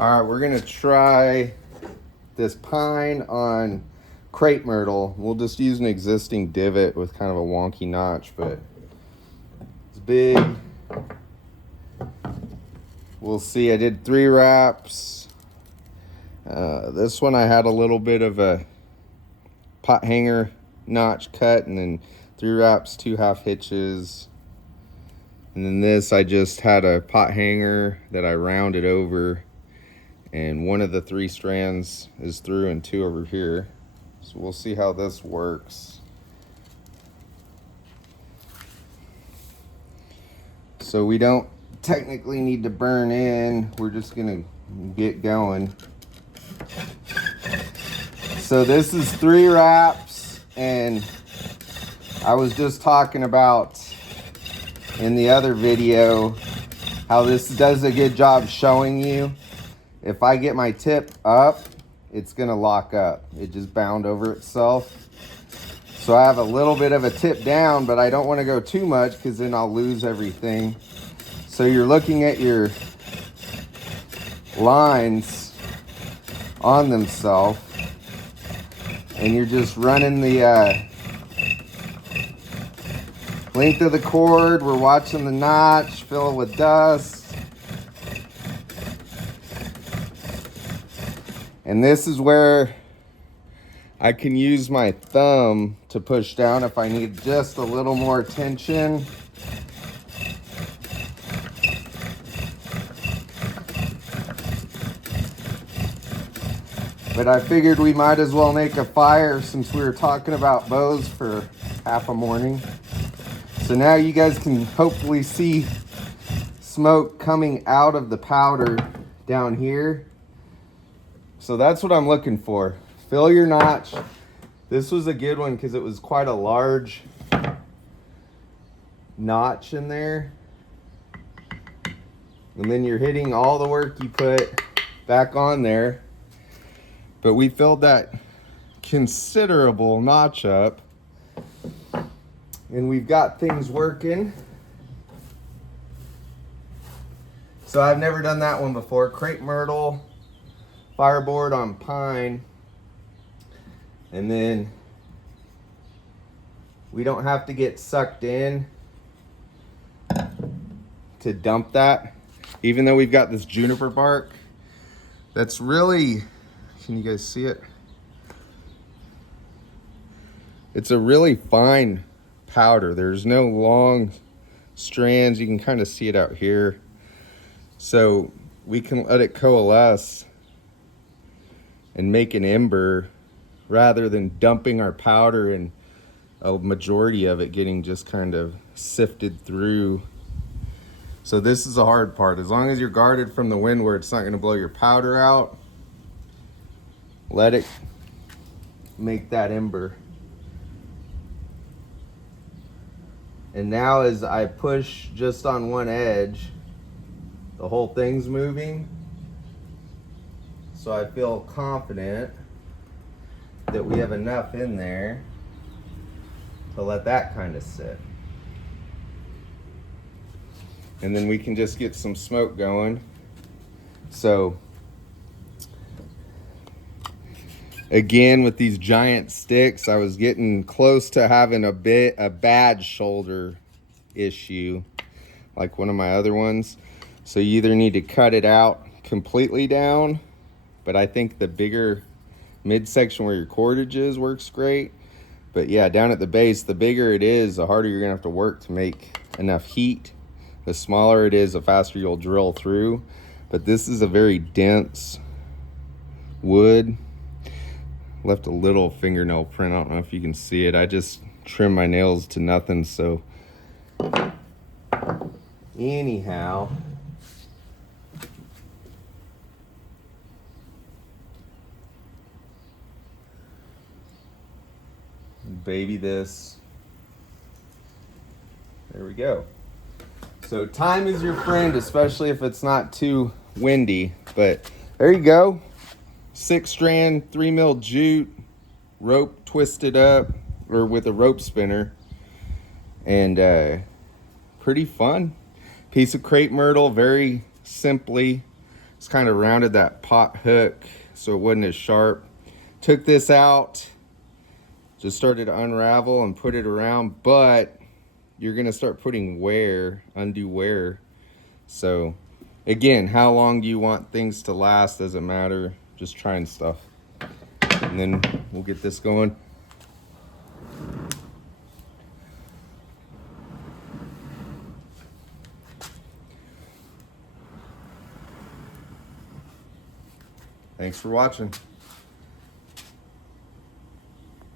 All right, we're gonna try this pine on crape myrtle. We'll just use an existing divot with kind of a wonky notch, but it's big. We'll see. I did 3 wraps. This one I had a little bit of a pot hanger notch cut, and then 3 wraps, 2 half hitches. And then this, I just had a pot hanger that I rounded over, and one of the 3 strands is through and 2 over here. So we'll see how this works. So we don't technically need to burn in, we're just gonna get going. So this is 3 wraps, and I was just talking about in the other video how this does a good job showing you if I get my tip up, it's gonna lock up. It just bound over itself. So I have a little bit of a tip down, but I don't want to go too much because then I'll lose everything. So you're looking at your lines on themselves, and you're just running the length of the cord. We're watching the notch fill with dust. And this is where I can use my thumb to push down if I need just a little more tension. But I figured we might as well make a fire since we were talking about bows for half a morning. So now you guys can hopefully see smoke coming out of the powder down here. So that's what I'm looking for. Fill your notch. This was a good one because it was quite a large notch in there. And then you're hitting all the work you put back on there. But we filled that considerable notch up, and we've got things working. So I've never done that one before. Crape myrtle, fireboard on pine, and then we don't have to get sucked in to dump that, even though we've got this juniper bark that's really, can you guys see it? It's a really fine powder. There's no long strands. You can kind of see it out here. So we can let it coalesce and make an ember rather than dumping our powder and a majority of it getting just kind of sifted through. So this is the hard part. As long as you're guarded from the wind where it's not going to blow your powder out, let it make that ember. And now as I push just on one edge, the whole thing's moving. So I feel confident that we have enough in there to let that kind of sit. And then we can just get some smoke going. So again, with these giant sticks, I was getting close to having a bad shoulder issue like one of my other ones. So you either need to cut it out completely down, but I think the bigger midsection where your cordage is works great. But yeah, down at the base, the bigger it is, the harder you're gonna have to work to make enough heat. The smaller it is, the faster you'll drill through. But this is a very dense wood. Left a little fingernail print. I don't know if you can see it. I just trimmed my nails to nothing. So anyhow, baby this. There we go. So time is your friend, especially if it's not too windy. But there you go. 6-strand 3 mil jute, rope twisted up, or with a rope spinner, and pretty fun piece of crape myrtle. Very simply Just kind of rounded that pot hook so it wasn't as sharp. Took this out, just started to unravel and put it around, but you're gonna start putting wear, undue wear. So again, how long do you want things to last? Doesn't matter, just trying stuff. And then we'll get this going. Thanks for watching.